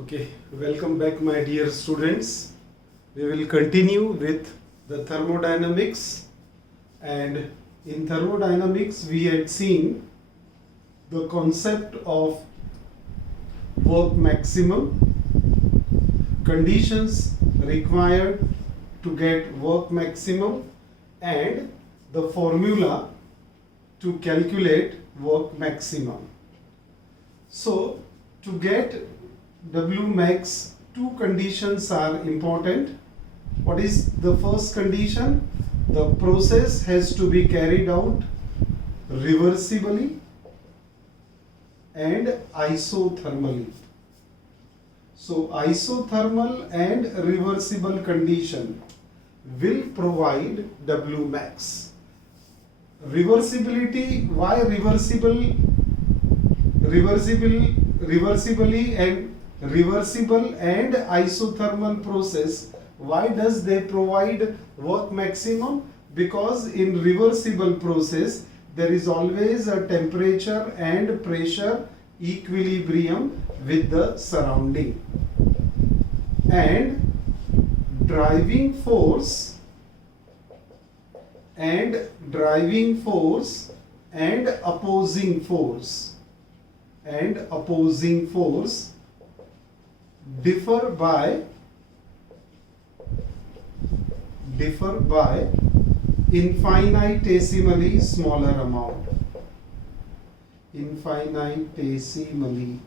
Okay, welcome back, my dear students. We will continue with the thermodynamics, and in thermodynamics we had seen the concept of work maximum, conditions required to get work maximum, and the formula to calculate work maximum. So to get W max, two conditions are important. What is the first condition? The process has to be carried out reversibly and isothermally. So isothermal and reversible condition will provide W max. Reversibility, why reversibly and reversible and isothermal process, why does they provide work maximum? Because in reversible process there is always a temperature and pressure equilibrium with the surrounding, and driving force and opposing force differ by infinitesimally smaller amount. Infinitesimally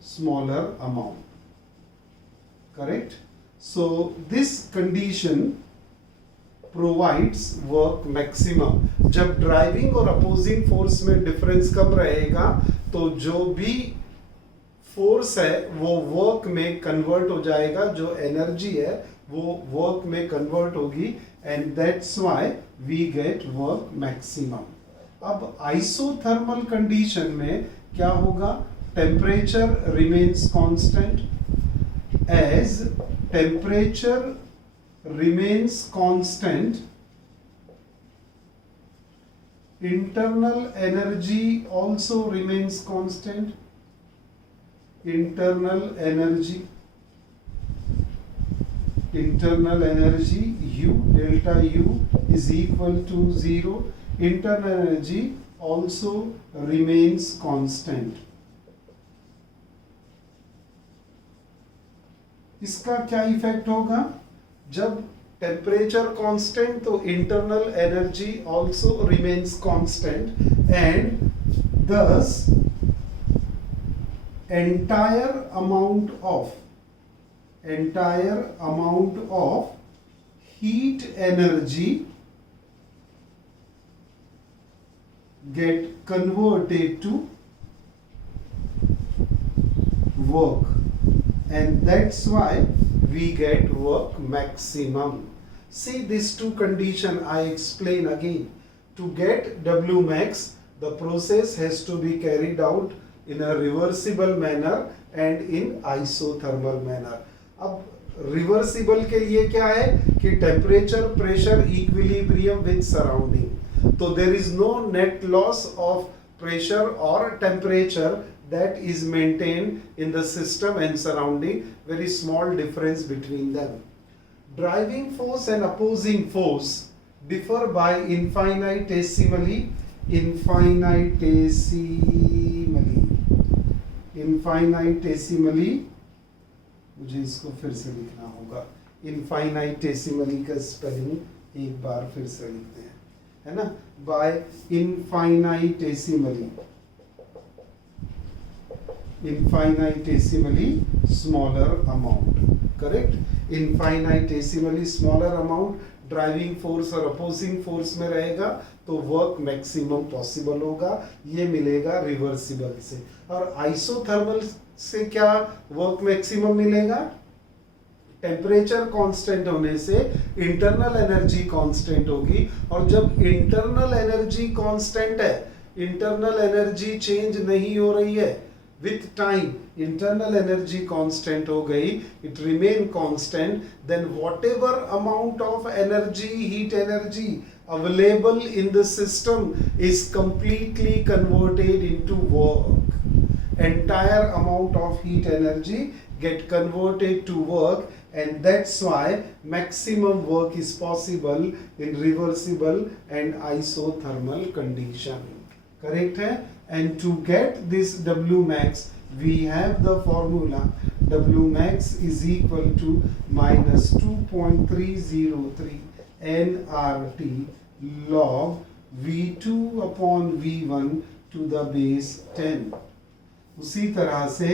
smaller amount. Correct? So this condition provides work maximum. जब driving और opposing force में difference कम रहेगा तो जो भी force है वो work में कन्वर्ट हो जाएगा, जो एनर्जी है वो वर्क में कन्वर्ट होगी, and that's why we get work maximum. अब आइसोथर्मल कंडीशन में क्या होगा? Temperature remains constant. As temperature remains constant, internal energy also remains constant. Internal energy U, delta U is equal to 0. Internal energy also remains constant. इसका क्या effect होगा? जब temperature constant तो internal energy also remains constant, and thus entire amount of heat energy get converted to work, and that's why we get work maximum. See these two conditions I explain again. To get W max, the process has to be carried out in a reversible manner and in isothermal manner. अब reversible के लिए क्या है कि temperature pressure equilibrium with surrounding, तो there is no net loss of pressure or temperature that is maintained in the system and surrounding, very small difference between them. Driving force and opposing force differ by infinitesimally, मुझे इसको फिर से लिखना होगा. infinitesimally का spelling एक बार फिर से लिखते हैं, है ना? by infinitesimally smaller amount. Correct? Infinitesimally smaller amount driving force और अपोजिंग फोर्स में रहेगा तो वर्क मैक्सिमम पॉसिबल होगा. ये मिलेगा रिवर्सिबल से. और आइसोथर्मल से क्या वर्क मैक्सिमम मिलेगा? टेम्परेचर कांस्टेंट होने से इंटरनल एनर्जी कांस्टेंट होगी, और जब इंटरनल एनर्जी कांस्टेंट है, इंटरनल एनर्जी चेंज नहीं हो रही है with time, internal energy constant हो गई, it remain constant, then whatever amount of energy, heat energy available in the system is completely converted into work, entire amount of heat energy get converted to work, and that's why maximum work is possible in reversible and isothermal condition. Correct है? And to get this W max, we have the formula W max is equal to minus 2.303 nRT log V2 upon V1 to the base 10. उसी तरह से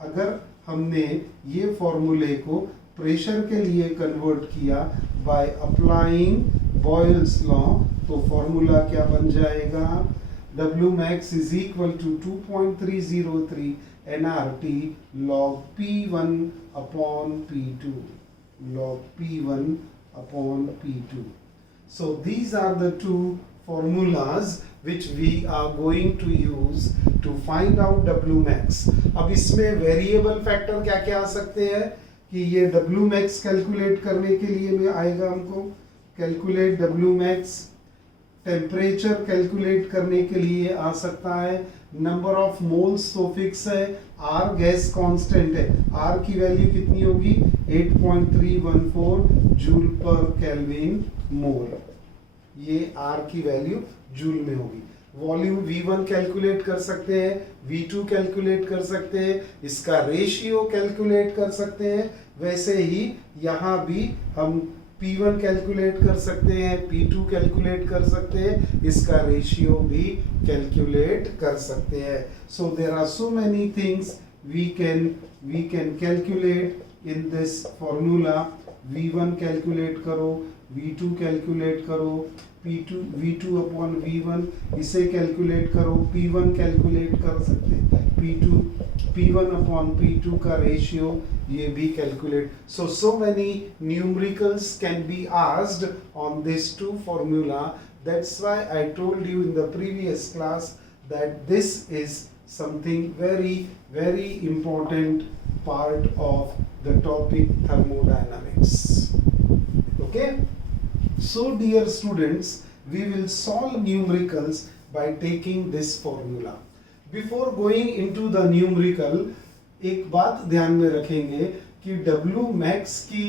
अगर हमने ये फॉर्मूले को pressure के लिए कन्वर्ट किया बाय अप्लाइंग बॉयल्स लॉ, तो फॉर्मूला क्या बन जाएगा? W max is equal to 2.303 nRT log P1 upon P2. Log P1 upon P2. So these are the two formulas which we are going to use to find out W max. अब इसमें variable factor क्या क्या आ सकते हैं कि ये W max calculate करने के लिए में आएगा हमको calculate W max, temperature calculate करने के लिए आ सकता है, नंबर ऑफ मोल्स तो फिक्स है, आर गैस कांस्टेंट है, आर की वैल्यू कितनी होगी 8.314 जूल पर केल्विन मोल, ये आर की वैल्यू जूल में होगी। वॉल्यूम V1 कैलकुलेट कर सकते हैं, V2 कैलकुलेट कर सकते हैं, इसका रेशियो कैलकुलेट कर सकते हैं, वैसे ही यहाँ भी हम P1 कैलकुलेट कर सकते हैं, P2 कैलकुलेट कर सकते हैं, इसका रेशियो भी कैलकुलेट कर सकते हैं। So there are so many things we can calculate in this formula. V1 calculate करो, V2 कैलकुलेट करो, V2 अपॉन V1 इसे कैलकुलेट करो, P1 कैलकुलेट कर सकते हैं, P1 अपॉन P2 का रेशियो ये भी calculate. So many numericals can be asked on these two formula. That's why I told you in the previous class that this is something very important part of the topic thermodynamics. Okay? So dear students, we will solve numericals by taking this formula. Before going into the numerical, एक बात ध्यान में रखेंगे कि W max की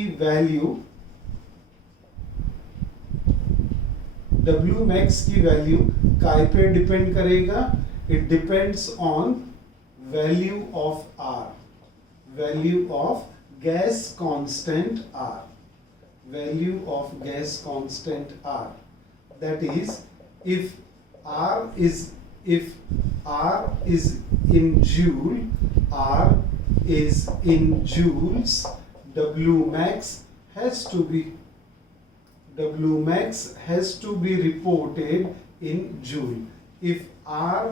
value काय पे depend करेगा? It depends on value of R, value of gas constant R, value of gas constant R. That is, if R is in joule, R is in joules, W max has to be reported in joule. If R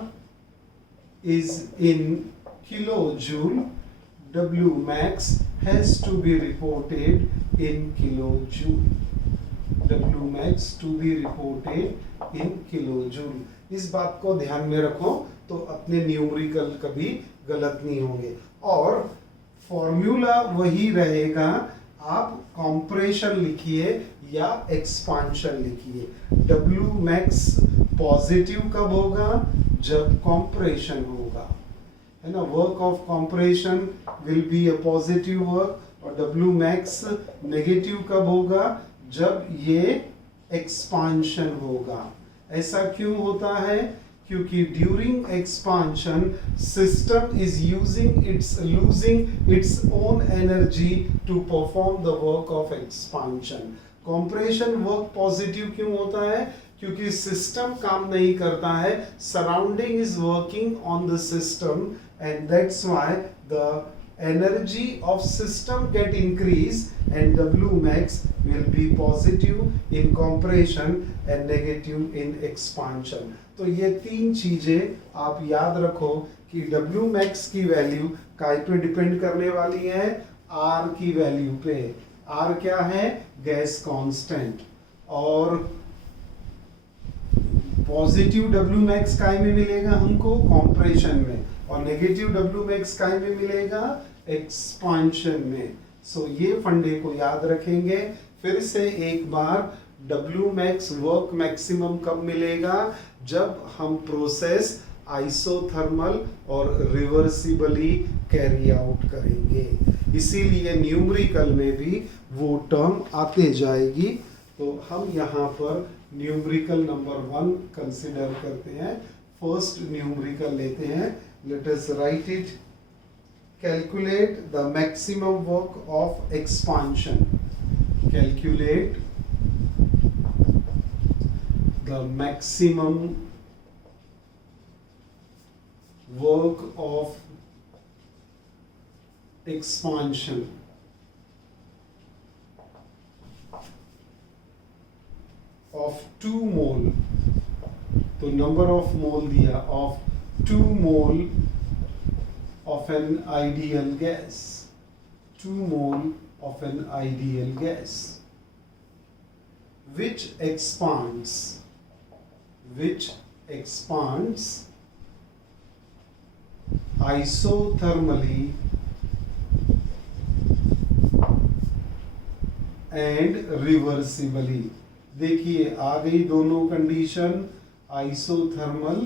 is in kilojoule, W max has to be reported in kilojoule. W max to be reported in kilojoule. इस बात को ध्यान में रखो तो अपने numerical कभी गलत नहीं होंगे। और फॉर्मूला वही रहेगा, आप कॉम्प्रेशन लिखिए या एक्सपांशन लिखिए। W max पॉजिटिव कब होगा? जब कॉम्प्रेशन होगा, है ना। Work of compression will be a positive work. और W max नेगेटिव कब होगा? जब ये एक्सपांशन होगा। ऐसा क्यों होता है? क्योंकि during expansion system is losing its own energy to perform the work of expansion. Compression work positive क्यों होता है? क्योंकि सिस्टम काम नहीं करता है, surrounding is working on the system, and that's why the energy of system get increase, and W max will be positive in compression and negative in expansion. तो ये तीन चीजें आप याद रखो कि W max की वैल्यू काय पे डिपेंड करने वाली है? R की वैल्यू पे। R क्या है? Gas constant. और पॉजिटिव W max काय में मिलेगा हमको? कॉम्प्रेशन में। और नेगेटिव W max काय में मिलेगा? एक्सपांशन में। सो ये फंडे को याद रखेंगे। फिर से एक बार, W max वर्क मैक्सिमम कब मिलेगा? जब हम प्रोसेस आइसोथर्मल और रिवर्सिबली कैरी आउट करेंगे। इसीलिए न्यूमेरिकल में भी वो टर्म आते जाएगी। तो हम यहाँ पर न्यूमेरिकल नंबर 1 कंसिडर करते हैं। फर्स्ट न्यूमेरिकल लेते हैं। Let us right it. Calculate the maximum work of expansion. Calculate the maximum work of expansion of 2 mole, तो number of mole दिया, of 2 mole of an ideal gas, 2 mole of an ideal gas which expands isothermally and reversibly। देखिए आ गई दोनों condition, isothermal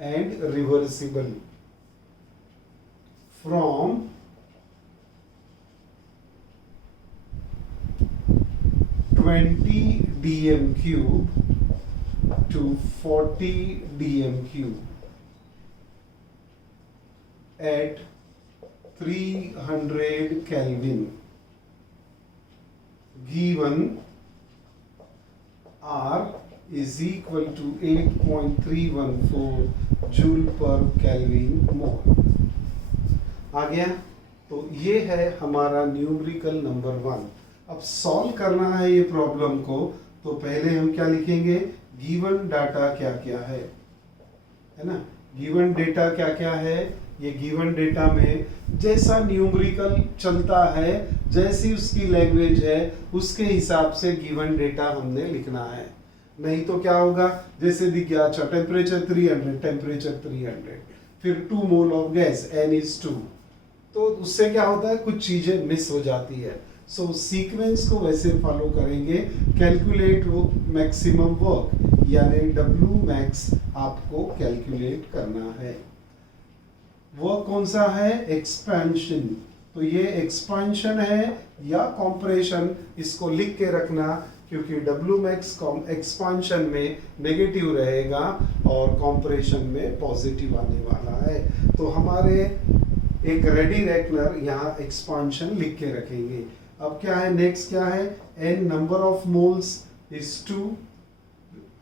and reversible, from 20 dm cube to 40 dm cube at 300 Kelvin, given R is equal to 8.314 joule per kelvin mole. आ गया? तो ये है हमारा numerical number 1। अब सॉल्व करना है ये प्रॉब्लम को, तो पहले हम क्या लिखेंगे, गिवन डाटा क्या क्या है ना। गिवन डेटा क्या क्या है, ये गिवन डेटा में जैसा न्यूमेरिकल चलता है, जैसी उसकी लैंग्वेज है, उसके हिसाब से गिवन डेटा हमने लिखना है। नहीं तो क्या होगा, जैसे दिख गया, अच्छा टेम्परेचर 300, टेम्परेचर 300, फिर 2 mole of gas, n is 2, तो उससे क्या होता है, कुछ चीजें मिस हो जाती है। सो सीक्वेंस को वैसे फॉलो करेंगे। कैलकुलेट मैक्सिमम वर्क, यानी W मैक्स आपको कैलकुलेट करना है। वर्क कौन सा है, एक्सपेंशन, तो ये एक्सपेंशन है या कॉम्प्रेशन, इसको लिख के रखना, क्योंकि W मैक्स एक्सपेंशन में नेगेटिव रहेगा और कॉम्प्रेशन में पॉजिटिव आने वाला है। तो हमारे एक रेडी रेकनर यहाँ एक्सपेंशन लिख के रखेंगे। अब क्या है, नेक्स्ट क्या है, n number of moles is 2,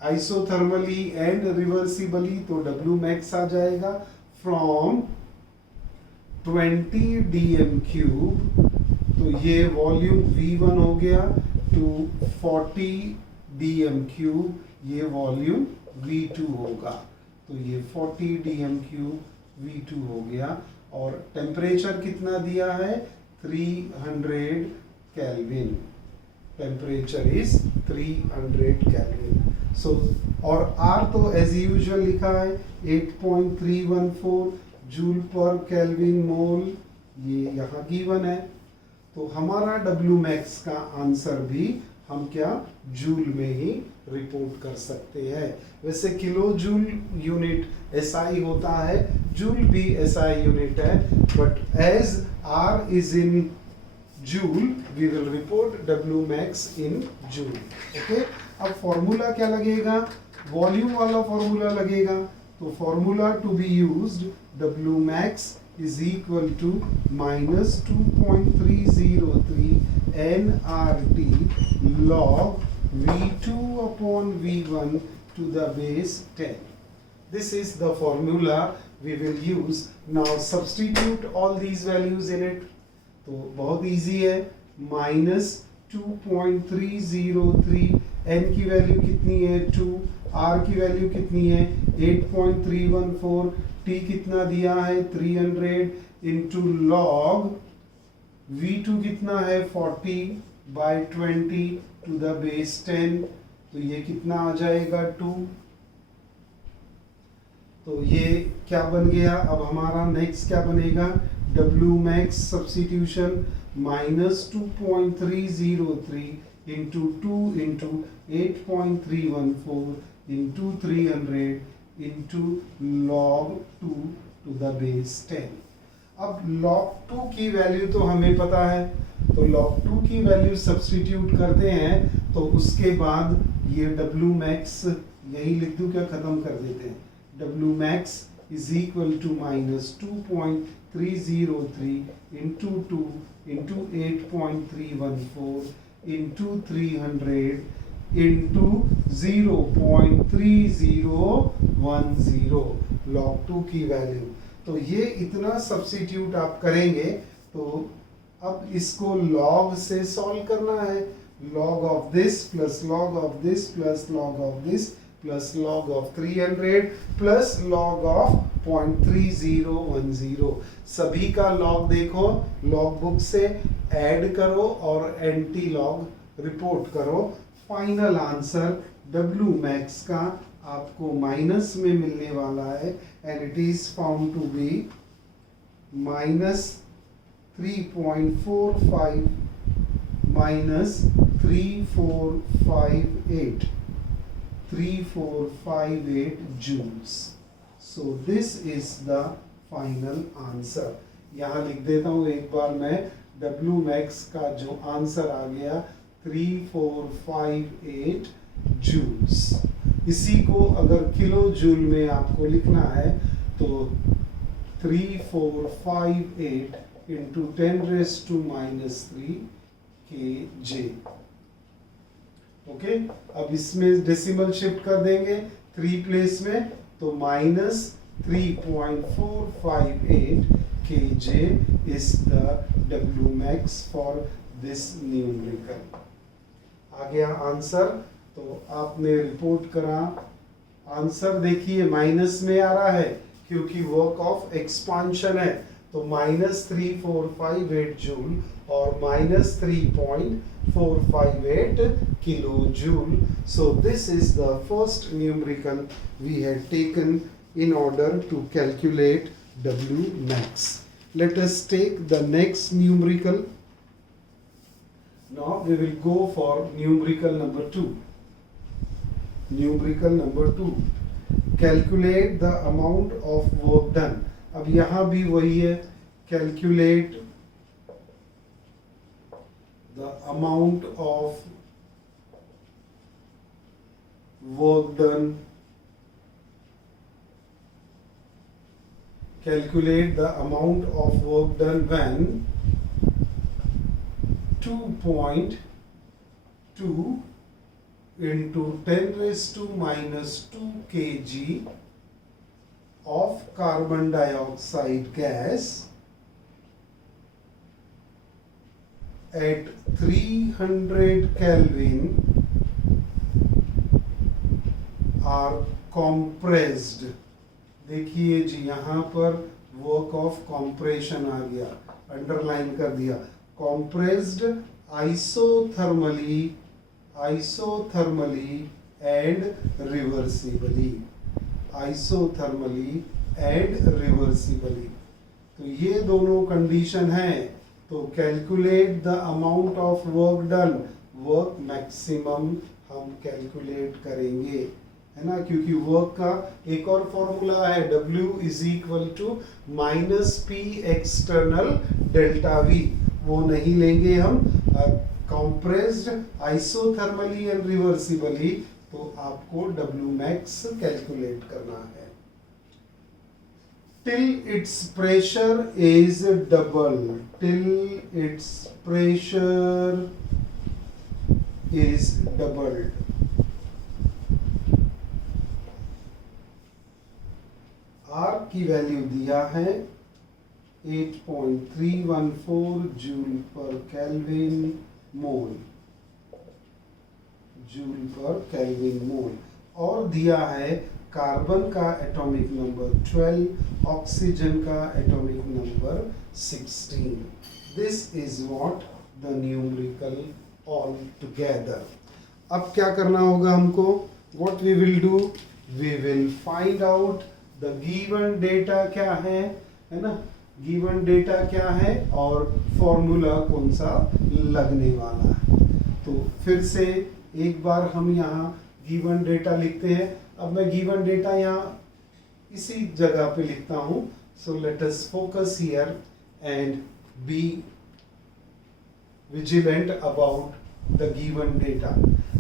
isothermally and reversibly, तो W मैक्स आ जाएगा फ्रॉम 20 dm क्यूब, तो ये वॉल्यूम V1 हो गया, टू 40 dm क्यूब, ये वॉल्यूम V2 होगा। तो ये 40 dm क्यूब V2 हो गया। और टेम्परेचर कितना दिया है, 300 केल्विन, टेम्परेचर इज 300 केल्विन। सो और R तो एज यूजुअल लिखा है 8.314 जूल पर केल्विन मोल, ये यहाँ गिवन है। तो हमारा W मैक्स का आंसर भी हम क्या जूल में ही रिपोर्ट कर सकते हैं। वैसे किलो जूल यूनिट SI होता है, जूल भी SI यूनिट है, but as R is in joule we will report W max in joule. Okay, अब फॉर्मूला क्या लगेगा, वॉल्यूम वाला फॉर्मूला लगेगा। तो formula to be used, W max is equal to minus 2.303 nRT log V2 upon V1 to the base 10. This is the formula we will use. Now substitute all these values in it. तो बहुत easy है, minus 2.303, n की value कितनी है 2, R की value कितनी है 8.314, T कितना दिया है 300 इंटू लॉग V2 कितना है 40/20 टू द बेस 10, तो ये कितना आ जाएगा 2। तो ये क्या बन गया, अब हमारा नेक्स्ट क्या बनेगा, W max substitution minus 2.303 into 2 into 8.314 into 300 into log 2 to the base 10। अब log 2 की वैल्यू तो हमें पता है, तो log 2 की वैल्यू सब्स्टिट्यूट करते हैं तो उसके बाद ये W max यही लिख दूं क्या, खत्म कर देते हैं। W max is equal to minus 2.303 into 2 into 8.314 into 300 into 0.3010 log 2 की वैल्यू। तो ये इतना सब्स्टिट्यूट आप करेंगे तो अब इसको log से सॉल्व करना है। log of this plus log of this plus log of this plus log of 300 plus log of 0.3010 सभी का log देखो, log बुक से ऐड करो और एंटी लॉग रिपोर्ट करो। फाइनल आंसर W max का आपको माइनस में मिलने वाला है and it is found to be minus 3.45 minus 3458 joules। So this is the final answer। यहाँ लिख देता हूँ एक बार मैं, W max का जो आंसर आ गया 3458 joules। इसी को अगर किलो जूल में आपको लिखना है तो 3458 into 10 raised to minus 3 kg। Okay, अब इसमें डेसिमल शिफ्ट कर देंगे 3 प्लेस में तो minus 3.458 kg is the W max for this numerical। आ गया आंसर, तो आपने रिपोर्ट करा। आंसर देखिए माइनस में आ रहा है क्योंकि वर्क ऑफ एक्सपांशन है, तो -3458 जूल और -3.458 kilojoule. So this is the first numerical we had taken in order to calculate W max। Let us take the next numerical। Now we will go for numerical number 2। Numerical number 2, calculate the amount of work done। अब यहाँ भी वही है, calculate the amount of work done। Calculate the amount of work done when 2.2 into 10 raised to minus 2 kg of carbon dioxide gas at 300 Kelvin are compressed। देखिए जी यहाँ पर work of compression आ गया, underline कर दिया। Compressed isothermally and reversibly. तो ये दोनों condition है, तो calculate the amount of work done, work maximum हम कैलकुलेट करेंगे, है ना, क्योंकि वर्क का एक और फॉर्मूला है W is equal to minus P external delta V, वो नहीं लेंगे हम। कंप्रेस्ड आइसोथर्मली एंड रिवर्सिबली, तो आपको W max कैलकुलेट करना है। Till it's pressure is double, till it's pressure is doubled. R की वैल्यू दिया है 8.314 जूल पर केल्विन मोल, और दिया है कार्बन का एटॉमिक नंबर 12, ऑक्सीजन का atomic number 16। This is what the numerical all together. अब क्या करना होगा हमको, what we will do, we will find out the given data क्या है ना, गिवन डेटा क्या है और फॉर्मूला कौन सा लगने वाला है। तो फिर से एक बार हम यहाँ गिवन डेटा लिखते हैं। अब मैं गिवन डेटा यहाँ इसी जगह पे लिखता हूं. So let us focus here and be vigilant about the given data.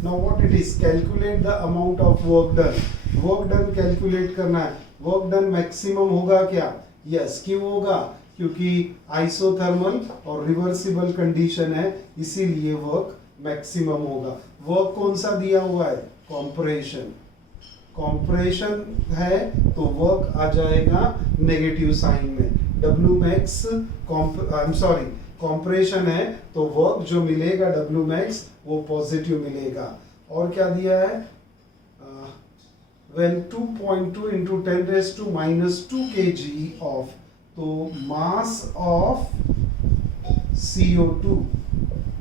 Now what it is? Calculate the amount of work done. Work done calculate करना है. Work done maximum होगा क्या? Yes. क्यों होगा? क्योंकि आइसोथर्मल और रिवर्सिबल कंडीशन है, इसीलिए वर्क मैक्सिमम होगा. वर्क कौन सा दिया हुआ है? कॉम्प्रेशन. कॉम्प्रेशन है तो वर्क आ जाएगा नेगेटिव साइन में. W max कॉम्प्रेशन है तो वर्क जो मिलेगा W max वो पॉजिटिव मिलेगा. और क्या दिया है? when 2.2 into 10 raised to minus 2 kg of, तो मास ऑफ CO2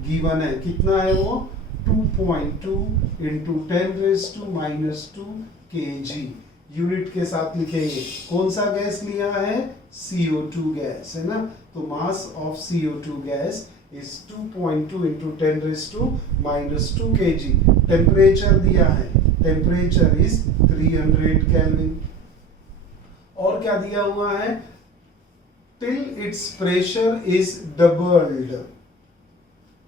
गिवन है. कितना है वो? 2.2 into 10 raised to minus 2 kg. Unit के साथ लिखेंगे. कौन सा गैस लिया है? CO2 गैस है ना. तो mass of CO2 gas is 2.2 into 10 raised to minus 2 kg. Temperature दिया है. Temperature is 300 Kelvin. और क्या दिया हुआ है? till its pressure is doubled.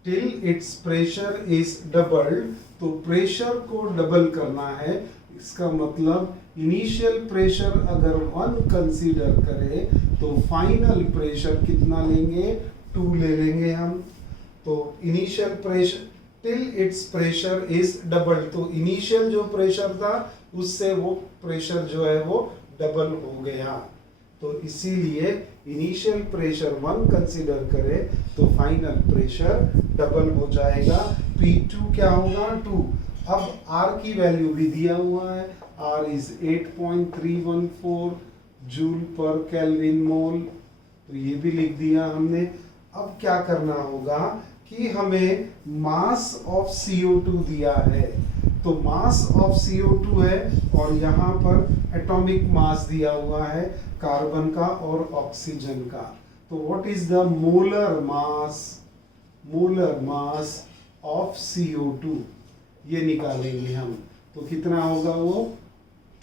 till its pressure is doubled. तो प्रेशर को डबल करना है. इसका मतलब इनिशियल प्रेशर अगर 1 कंसीडर करें तो फाइनल प्रेशर कितना लेंगे? 2 ले लेंगे हम. तो initial pressure till it's pressure is double. तो इनिशियल जो प्रेशर था उससे वो प्रेशर जो है वो डबल हो गया. तो इसीलिए इनिशियल प्रेशर 1 कंसीडर करें तो फाइनल प्रेशर डबल हो जाएगा. P2 क्या होगा? 2. अब R की वैल्यू भी दिया हुआ है. R is 8.314 joule per kelvin mole. तो ये भी लिख दिया हमने. अब क्या करना होगा कि हमें मास ऑफ CO2 दिया है. तो मास ऑफ CO2 है और यहाँ पर एटॉमिक मास दिया हुआ है कार्बन का और ऑक्सीजन का. तो what is the molar mass? Molar mass of CO2 ये निकालेंगे हम. तो कितना होगा वो?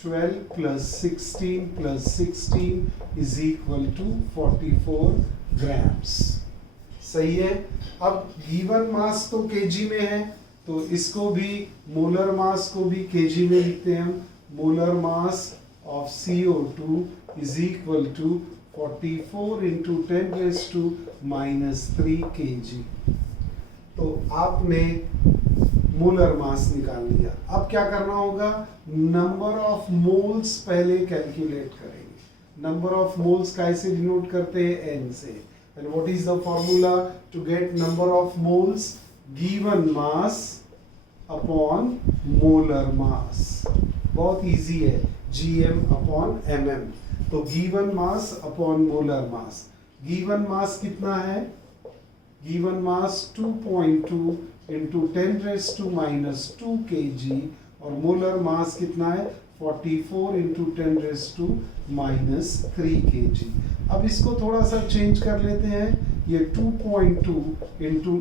12 plus 16 plus 16 is equal to 44 grams. सही है. अब गिवन मास तो केजी में है तो इसको भी मोलर मास को भी केजी में लिखते हैं हम. Molar mass of CO2 is equal to 44 into 10 raised to minus 3 kg. तो आपने मोलर मास निकाल लिया. अब क्या करना होगा? नंबर ऑफ मोल्स पहले कैलकुलेट करेंगे. नंबर ऑफ मोल्स कैसे डिनोट करते हैं? N से. And what is the formula to get number of moles? Given mass upon molar mass. बहुत इजी है. Gm upon mm. तो given mass upon molar mass. Given mass कितना है? Given mass 2.2 into 10 raised to minus 2 kg और molar mass कितना है? 44 into 10 raised to minus 3 kg. अब इसको थोड़ा सा चेंज कर लेते हैं. ये 2.2 into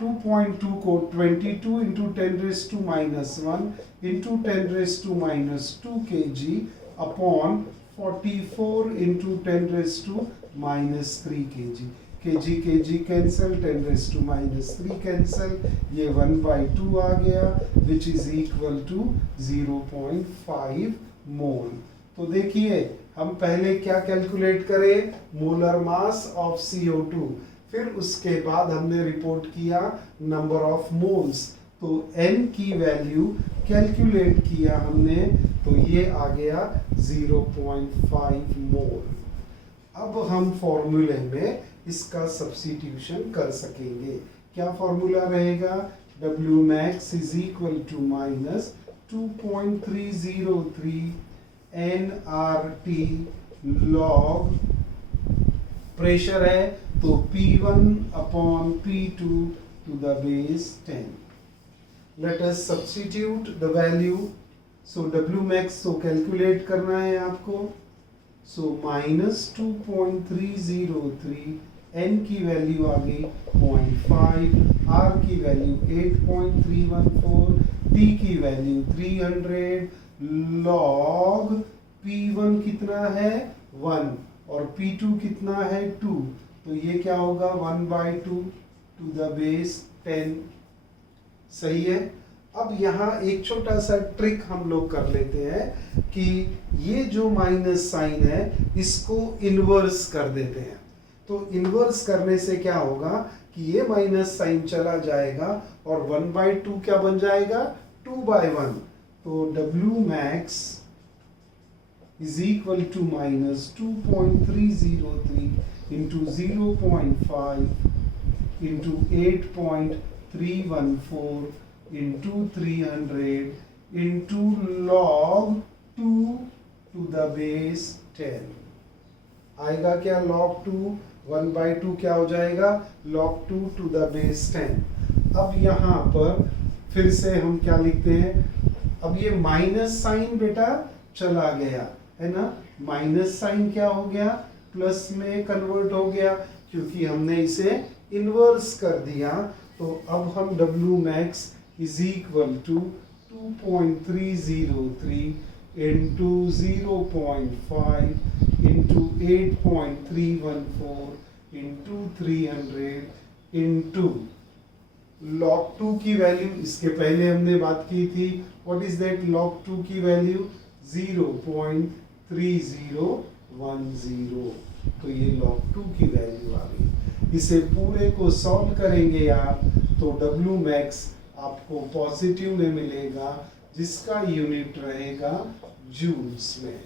2.2 को 22 into 10 raised to minus 1 into 10 raised to minus 2 kg upon 44 into 10 raised to minus 3 kg. kg cancel, 10 raised to minus 3 cancel. ये 1/2 आ गया which is equal to 0.5 मोल. तो देखिए हम पहले क्या कैलकुलेट करें? Molar mass of CO2. फिर उसके बाद हमने रिपोर्ट किया नंबर ऑफ मोल्स. तो N की वैल्यू कैलकुलेट किया हमने तो ये आ गया 0.5 मोल. अब हम फॉर्मूले में इसका सब्स्टिट्यूशन कर सकेंगे. क्या फॉर्मूला रहेगा? W max is equal to minus 2.303 nRT log pressure है तो P1 upon P2 to the base 10. Let us substitute the value. So W max तो कैलकुलेट करना है आपको. So minus 2.303 N की वैल्यू आ गई 0.5, R की वैल्यू 8.314, T की वैल्यू 300 log P1 कितना है 1 और P2 कितना है 2, तो ये क्या होगा 1/2 टू द बेस 10। सही है। अब यहाँ एक छोटा सा ट्रिक हम लोग कर लेते हैं कि ये जो माइनस साइन है इसको इन्वर्स कर देते हैं। तो इन्वर्स करने से क्या होगा कि ये माइनस साइन चला जाएगा और 1/2 क्या बन जाएगा 2/1। तो W max is equal to minus 2.303 into 0.5 into 8.314 into 300 into log 2 to the base 10 आएगा क्या log 2 1/2 क्या हो जाएगा log 2 to the base 10। अब यहाँ पर फिर से हम क्या लिखते हैं, अब ये माइनस साइन बेटा चला गया है ना, माइनस साइन क्या हो गया प्लस में कन्वर्ट हो गया क्योंकि हमने इसे इन्वर्स कर दिया। तो अब हम W max is equal to 2.303 into 0.5 into 8.314 into 300 into log 2 की वैल्यू, इसके पहले हमने बात की थी, व्हाट इज दैट log 2 की वैल्यू 0.3010। तो ये log 2 की वैल्यू आ गई। इसे पूरे को सॉल्व करेंगे आप तो W max आपको पॉजिटिव में मिलेगा जिसका यूनिट रहेगा जूल्स में।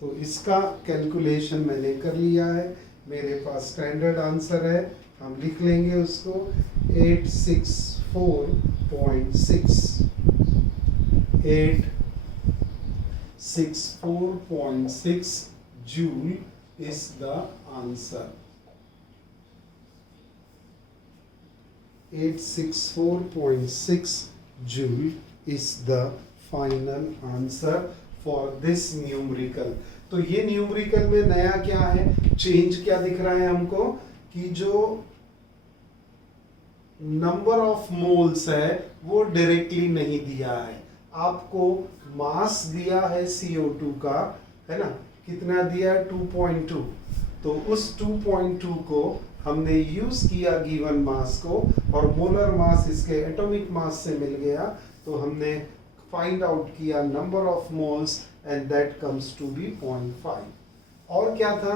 तो इसका कैलकुलेशन मैंने कर लिया है, मेरे पास स्टैंडर्ड आंसर है, हम लिख लेंगे उसको 864.6 joule is the answer। 864.6 joule is the final answer for this numerical। तो ये न्यूमेरिकल में नया क्या है, चेंज क्या दिख रहा है हमको कि जो नंबर ऑफ मोल्स है वो डायरेक्टली नहीं दिया है, आपको मास दिया है CO2 का, है ना, कितना दिया है 2.2। तो उस 2.2 को हमने यूज किया गिवन मास को और मोलर मास इसके एटॉमिक मास से मिल गया, तो हमने फाइंड आउट किया number of moles and that comes to be 0.5। और क्या था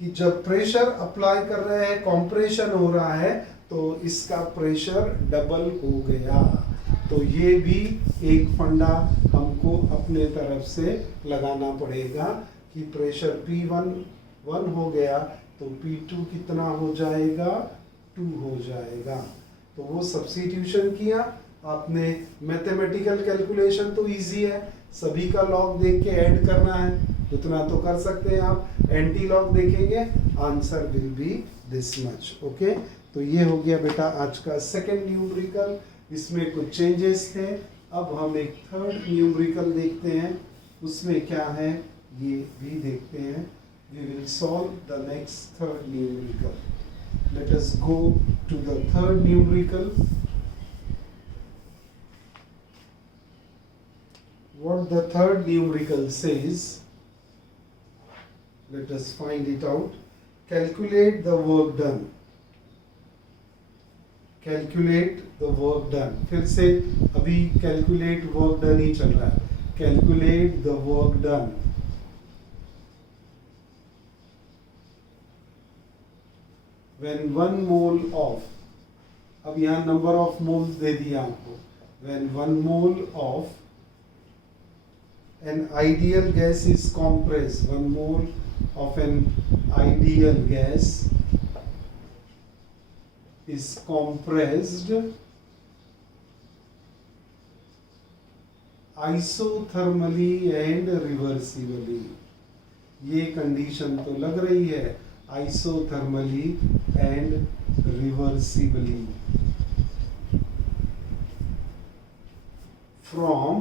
कि जब प्रेशर अप्लाई कर रहे हैं कंप्रेशन हो रहा है तो इसका प्रेशर डबल हो गया। तो ये भी एक फंडा हमको अपने तरफ से लगाना पड़ेगा कि प्रेशर P1 1 हो गया तो P2 कितना हो जाएगा 2 हो जाएगा। तो वो सब्स्टिट्यूशन किया आपने, मैथमेटिकल कैलकुलेशन तो इजी है, सभी का लॉग देख के ऐड करना है, उतना तो कर सकते हैं आप, एंटी लॉग देखेंगे answer will be this much. Okay, तो ये हो गया बेटा आज का सेकंड न्यूमेरिकल, इसमें कुछ चेंजेस थे। अब हम एक थर्ड न्यूमेरिकल देखते हैं, उसमें क्या है ये भी देखते हैं। We will solve the next third numerical. Let us go to the third numerical. What the third numerical says, let us find it out. Calculate the work done. Calculate the work done. फिर से अभी calculate work done ही चल रहा है। Calculate the work done. When 1 mole of, अब यहाँ number of moles दे दिया आपको, when 1 mole of an ideal gas is compressed, 1 mole of an ideal gas is compressed isothermally and reversibly। ये condition तो लग रही है isothermally and reversibly from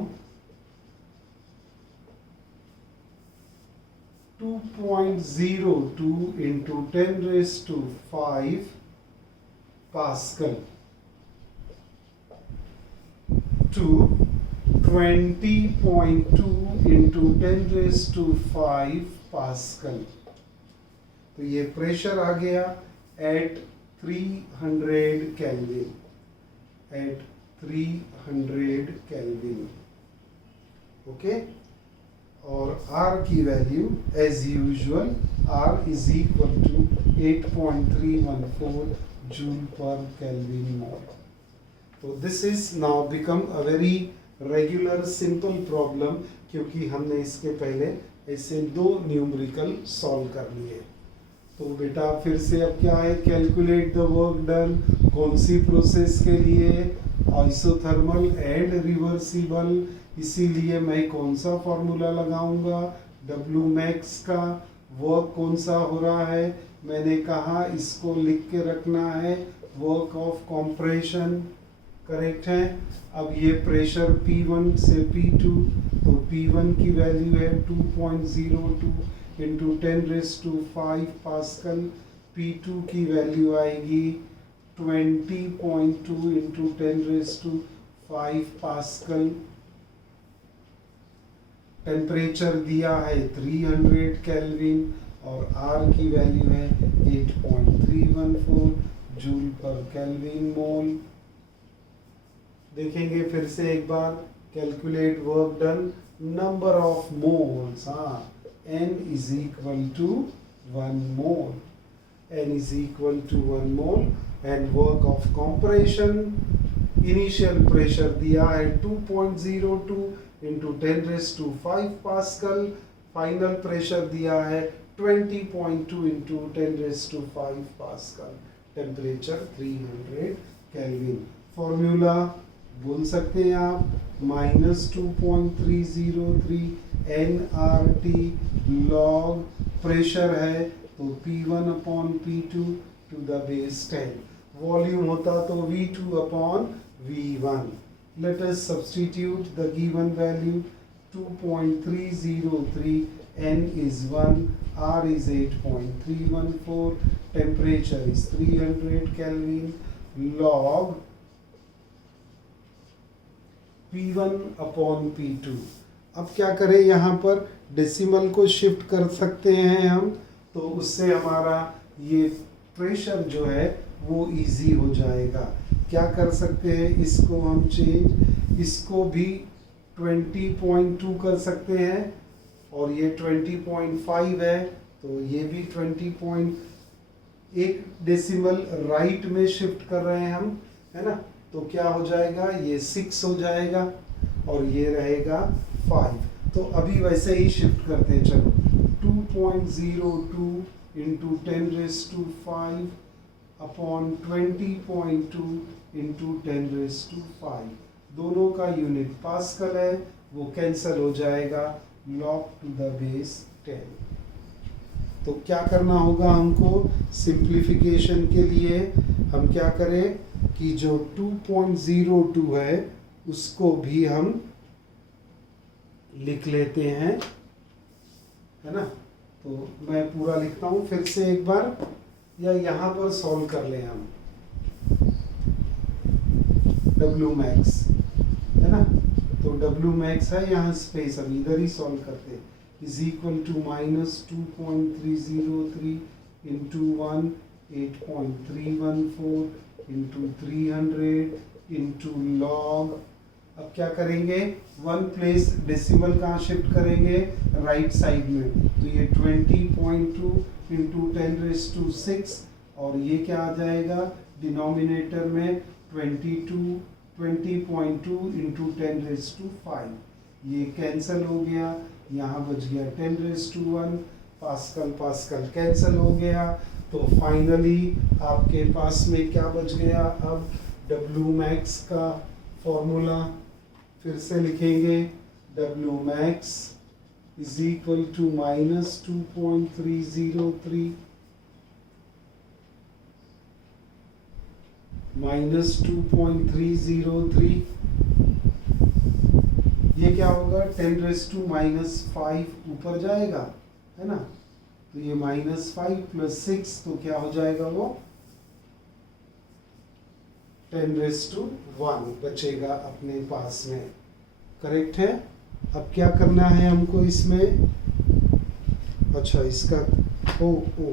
2.02 into 10⁵ Pascal to 20.2 into 10⁵ pascal. तो ये प्रेशर आ गया at 300 kelvin, at 300 kelvin. Okay, और R की value as usual R is equal to 8.314 joule per kelvin mole. तो this is now become a very regular simple problem, क्योंकि हमने इसके पहले ऐसे दो न्यूमेरिकल सॉल्व कर लिए। तो बेटा फिर से अब क्या है, कैलकुलेट द वर्क डन, कौन सी प्रोसेस के लिए, आइसोथर्मल एंड रिवर्सिबल, इसीलिए मैं कौन सा फॉर्मूला लगाऊंगा, W मैक्स का। वर्क कौन सा हो रहा है, मैंने कहा इसको लिख के रखना है, वर्क ऑफ कॉम्प्रेशन, करेक्ट है। अब ये प्रेशर P1 से P2, तो P1 की वैल्यू है 2.02 इंटू 10⁵ पास्कल, P2 की वैल्यू आएगी 20.2 इंटू 10⁵ पास्कल। टेम्परेचर दिया है 300 केल्विन और R की वैल्यू है 8.314 जूल पर केल्विन मोल। देखेंगे फिर से एक बार, calculate work done, number of moles, N is equal to 1 mole, N is equal to 1 mole, and work of compression, initial pressure दिया है 2.02 इंटू 10⁵ पास्कल, फाइनल प्रेशर दिया है 20.2 into 10⁵ pascal, temperature 300 kelvin. Formula बोल सकते हैं आप, -2.303 nRT log pressure है तो P1 upon P2 to the base 10, volume होता तो V2 upon V1। Let us substitute the given value, 2.303, N is 1, R is 8.314, temperature is 300 Kelvin, log P1 upon P2। अब क्या करें, यहाँ पर डेसिमल को शिफ्ट कर सकते हैं हम, तो उससे हमारा ये प्रेशर जो है वो इजी हो जाएगा। क्या कर सकते हैं, इसको हम चेंज, इसको भी 20.2 कर सकते हैं और ये 20.5 है, तो ये भी 20.1 डेसिमल राइट में शिफ्ट कर रहे हैं हम, है ना। तो क्या हो जाएगा, ये 6 हो जाएगा और ये रहेगा 5। तो अभी वैसे ही शिफ्ट करते हैं, चलो 2.02 इंटू 10⁵ अपॉन 20.2 इंटू 10⁵, दोनों का यूनिट पास्कल है, वो कैंसल हो जाएगा, लॉग टू द बेस 10। तो क्या करना होगा हमको, सिंप्लीफिकेशन के लिए हम क्या करें कि जो 2.02 है उसको भी हम लिख लेते हैं, है ना। तो मैं पूरा लिखता हूँ फिर से एक बार, या यहाँ पर सॉल्व कर लें हम, W मैक्स, है ना। तो W मैक्स है यहाँ स्पेस, अब इधर ही सॉल्व करते हैं, is equal to -2.303 into 1 8.314 into 300 into log. अब क्या करेंगे, वन प्लेस डेसिमल कहाँ शिफ्ट करेंगे, राइट साइड में, तो ये 20.2 इंटू 10⁶, और ये क्या आ जाएगा डिनोमिनेटर में 20.2 इंटू 10⁵, ये कैंसल हो गया, यहाँ बच गया 10⁻⁴, पास्कल पास्कल कैंसल हो गया। तो फाइनली आपके पास में क्या बच गया, अब W मैक्स का फॉर्मूला फिर से लिखेंगे, W max is equal to -2.303 -2.303, ये क्या होगा 10⁻⁵ ऊपर जाएगा, है ना। तो ये -5 + 6, तो क्या हो जाएगा वो 10⁻⁴ बचेगा अपने पास में। करेक्ट है। अब क्या करना है हमको इसमें, अच्छा इसका ओ ओ ओ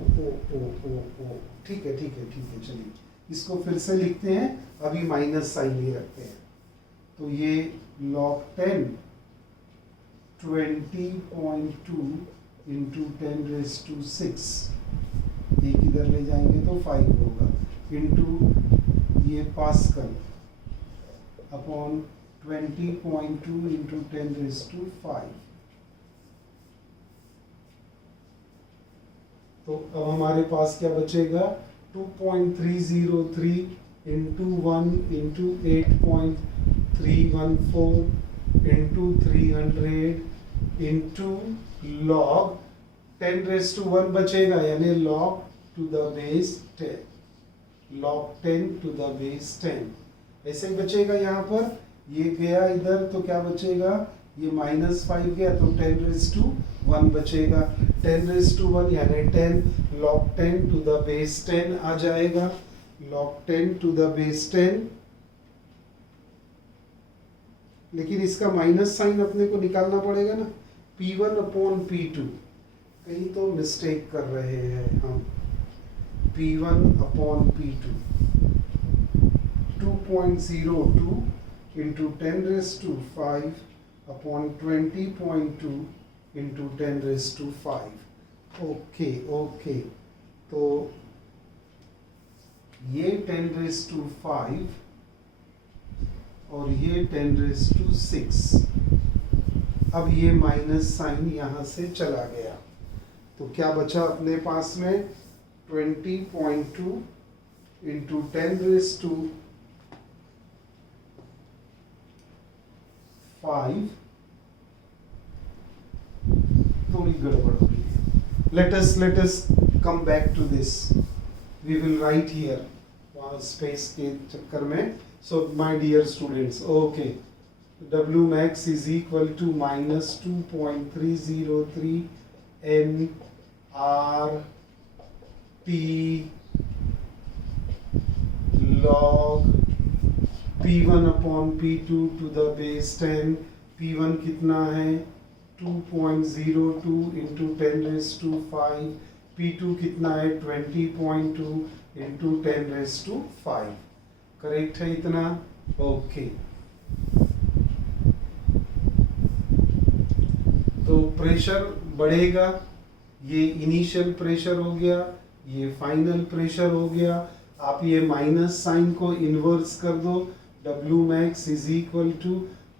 ओ ओ ओ ठीक है ठीक है ठीक है, चलिए इसको फिर से लिखते हैं, अभी माइनस साइन ही रखते हैं। तो ये log 10 20.2 इंटू 10⁻6, एक इधर ले जाएंगे तो 5 होगा, इंटू ये पास्कल अपॉन 20.2 इंटू 10⁵. तो अब हमारे पास क्या बचेगा, 2.303 into 1 into 8.314 into 300 into log 10⁻1 बचेगा, यानी log to the base 10, log 10 to the base 10 ऐसे ही बचेगा। यहाँ पर ये गया इधर तो क्या बचेगा, ये -5 गया तो 10⁻1 बचेगा, 10⁻1 यानी 10 log 10 to the base 10 आ जाएगा, log 10 to the base 10। लेकिन इसका माइनस साइन अपने को निकालना पड़ेगा ना, P1 अपॉन P2, कहीं तो मिस्टेक कर रहे हैं हम, P1 upon P2 2.02 into 10⁵5 upon 20.2 into 10⁵5। Okay okay, तो ये 10⁵5 और ये 10⁶. अब ये माइनस साइन यहाँ से चला गया, तो क्या बचा अपने पास में, 20.2 इंटू 10⁵5 थोड़ी गड़बड़ हुई है। Let us come back to this. We will write here, वहाँ स्पेस के चक्कर में। So my dear students, okay, W max is equal to minus 2.303 N R P log P1 upon P2 to the base 10। P1 कितना है, 2.02 into 10⁵5, P2 कितना है, 20.2 into 10⁵5। Correct है इतना, ओके। तो प्रेशर बढ़ेगा, ये इनिशियल प्रेशर हो गया, ये फाइनल प्रेशर हो गया। आप ये माइनस साइन को इन्वर्स कर दो, W max is equal to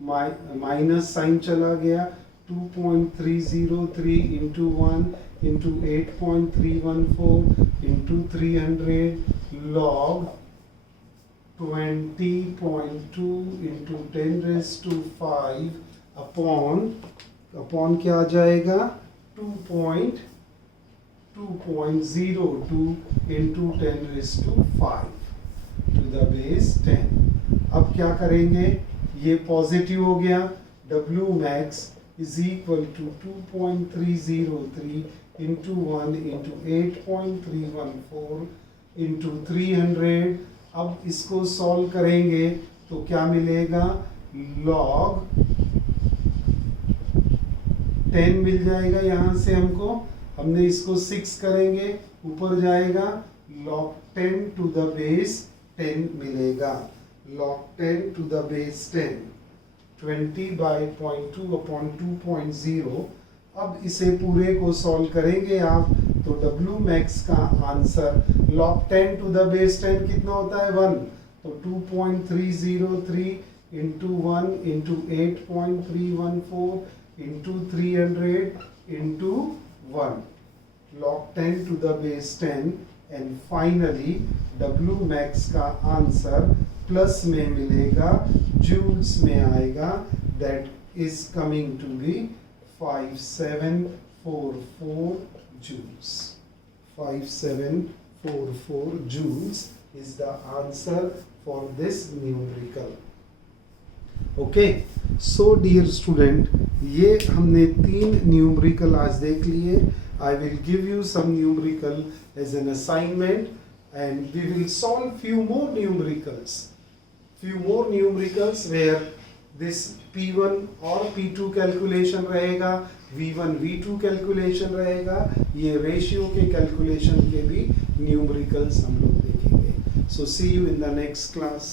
minus sign चला गया, 2.303 into 1 into 8.314 into 300 log 20.2 into 10⁵5 upon क्या आ जाएगा, 2.02 इंटू 10⁵5 टू द बेस 10। अब क्या करेंगे, ये पॉजिटिव हो गया, W max is equal to 2.303 into 1 into 8.314 into 300। अब इसको सॉल्व करेंगे तो क्या मिलेगा, log 10 मिल जाएगा, यहाँ से हमको, हमने इसको 6 करेंगे, ऊपर जाएगा, log 10 to the base 10 मिलेगा, log 10 to the base 10, 20/0.2 upon 2.0। अब इसे पूरे को सॉल्व करेंगे आप, तो W max का answer log 10 to the base 10 कितना होता है, 1, तो 2.303 into 1 into 8.314 into 300 into 1, log 10 to the base 10। And finally W max का आंसर प्लस में मिलेगा, जूल्स में आएगा, that is coming to be 5744 joules। 5744 joules is the answer for this numerical। Okay, so dear student, ये हमने 3 numerical आज देख लिए। I will give you some numerical as an assignment, and we will solve few more numericals where this P1 और P2 calculation रहेगा, V1 V2 calculation रहेगा, ये ratio के कैलकुलेशन के भी न्यूमेरिकल्स हम लोग देखेंगे. So see you in the next class.